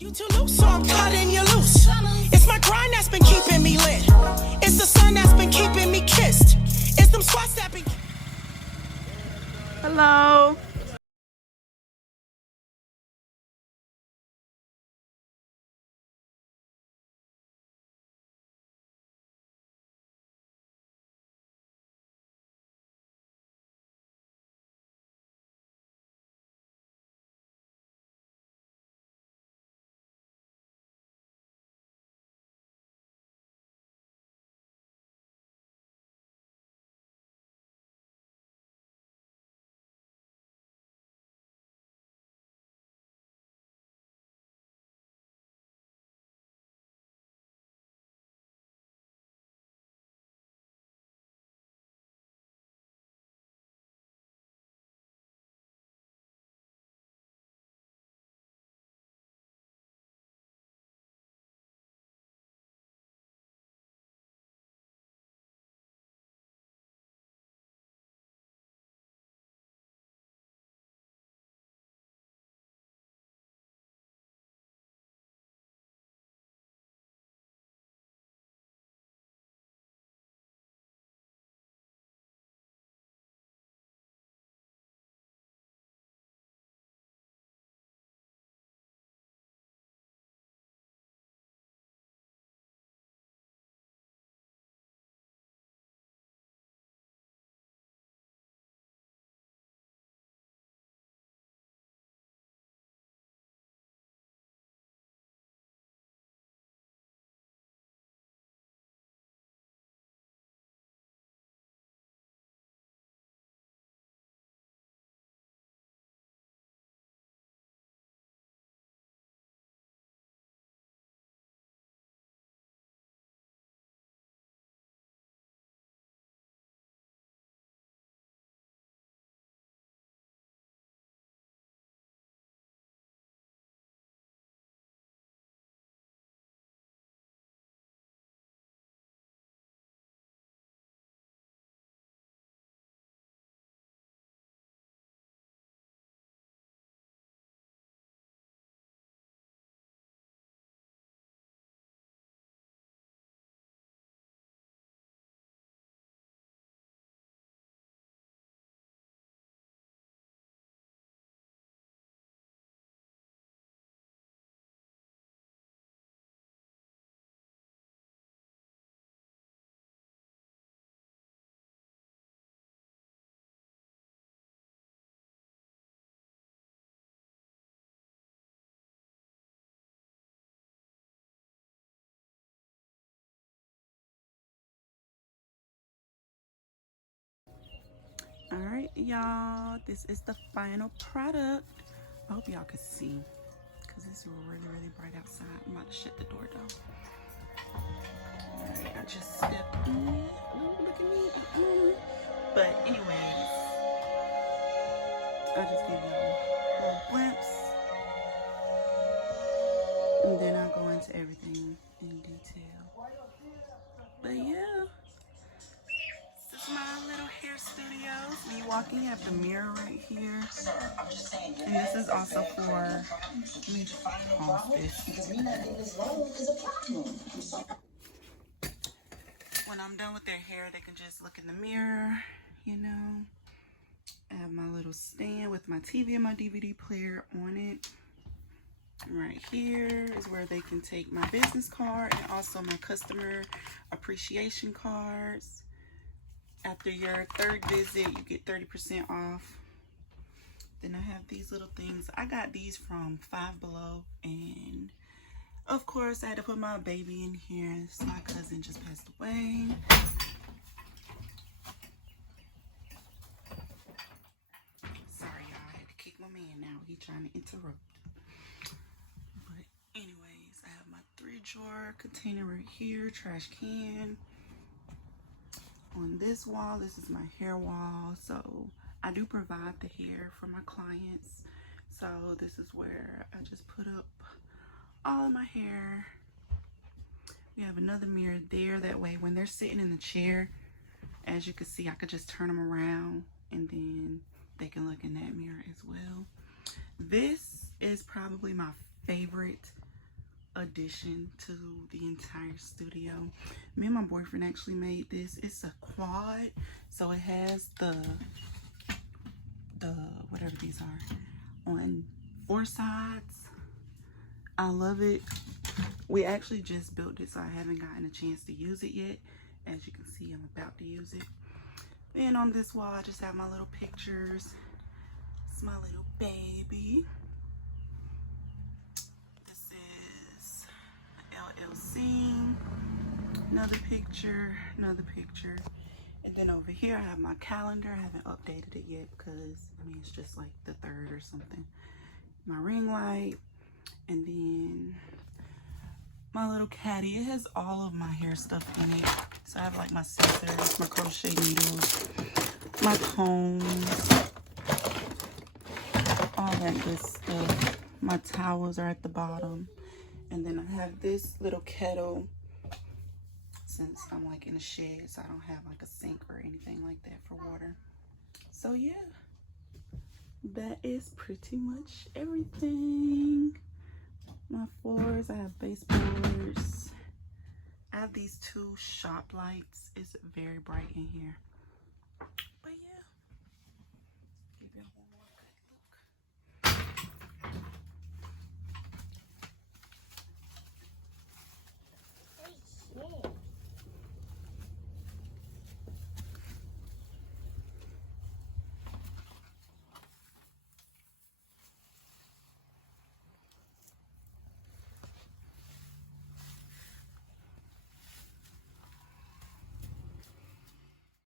You too loose, so I'm cutting you loose. It's my grind that's been keeping me lit. It's the sun that's been keeping me kissed. It's them squats that been. Hello. All right, y'all. This is the final product. I hope y'all can see because it's really, really bright outside. I'm about to shut the door though. All right, I just stepped in. Ooh, look at me. But anyways, I just gave y'all a little glimpse, and then I'll go into everything in detail. But yeah. This is my little hair studios. When you walk in, you have the mirror right here. And this is also for, let me just pause this. When I'm done with their hair, they can just look in the mirror, you know. I have my little stand with my TV and my DVD player on it. Right here is where they can take my business card and also my customer appreciation cards. After your third visit, you get 30% off. Then I have these little things. I got these from Five Below, and of course I had to put my baby in here. So my cousin just passed away. Sorry y'all, I had to kick my man now. He trying to interrupt. But anyways, I have my 3-drawer container right here, trash can. On this wall, this is my hair wall. So I do provide the hair for my clients. So this is where I just put up all of my hair. We have another mirror there. That way when they're sitting in the chair, as you can see, I could just turn them around and then they can look in that mirror as well. This is probably my favorite addition to the entire studio. Me and my boyfriend actually made this. It's a quad, so it has the whatever these are on 4 sides. I love it. We actually just built it, so I haven't gotten a chance to use it yet. As you can see, I'm about to use it. Then on this wall, I just have my little pictures. It's my little baby. This is LLC. Another picture, another picture. And then over here, I have my calendar. I haven't updated it yet because, I mean, it's just like the 3rd or something. My ring light. And then my little caddy. It has all of my hair stuff in it. So I have like my scissors, my crochet needles, my combs, all that good stuff. My towels are at the bottom. And then I have this little kettle, since I'm like in a shed, so I don't have like a sink or anything like that for water. So yeah, that is pretty much everything. My floors, I have baseboards. I have these 2 shop lights. It's very bright in here.